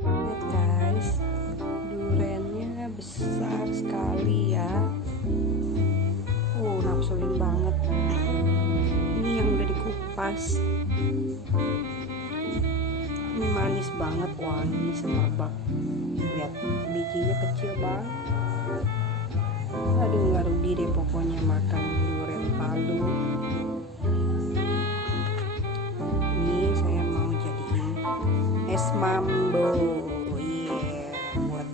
Lihat guys, duriannya besar sekali ya. Nafsuin banget. Ini yang udah dikupas. Ini manis banget, wangi semerbak. Lihat, bijinya kecil banget. Aduh, nggak rugi deh pokoknya makan durian Palu. Ini saya mau jadiin es mambo. Iya, buat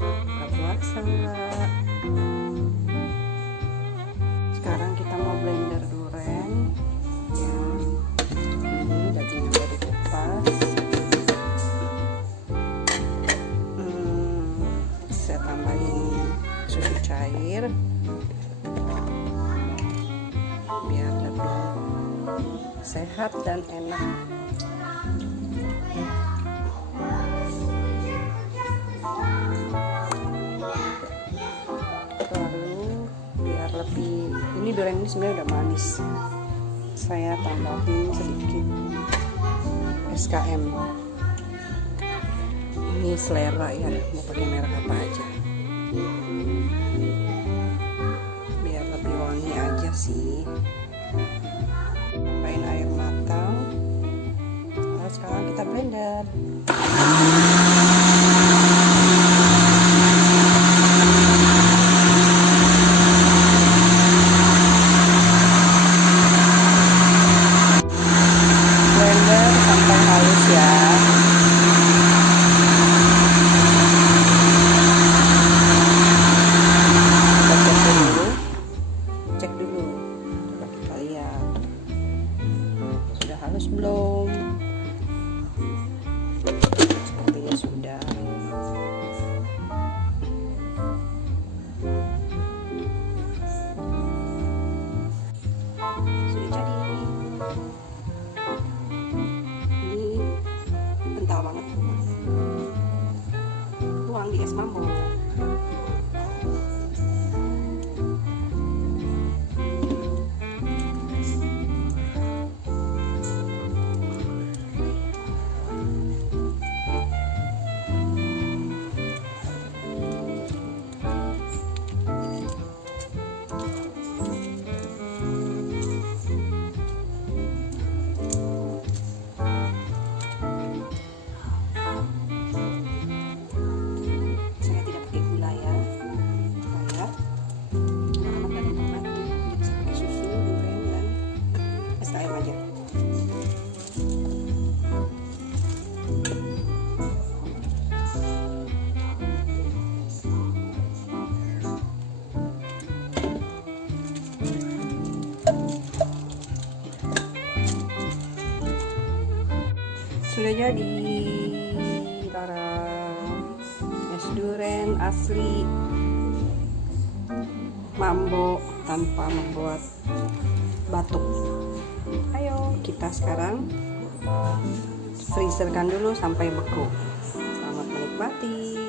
buka puasa. Sekarang kita mau blender durian. Ya, ini daging udah dikupas. Saya tambahin susu cair biar lebih sehat dan enak. Lalu biar lebih, ini durian ini sebenarnya udah manis, saya tambahin sedikit SKM. Ini selera ya, mau pakai merek apa aja biar lebih wangi aja sih. Tambahin air matang. Nah, sekarang kita blender. Blender sampai halus ya. Cek dulu, coba kita lihat sudah halus belum. Sepertinya sudah. Jadi ini kental banget, tuang di es mambo. Sudah jadi para es durian asli mambo tanpa membuat batuk. Ayo kita sekarang freezerkan dulu sampai beku. Selamat menikmati.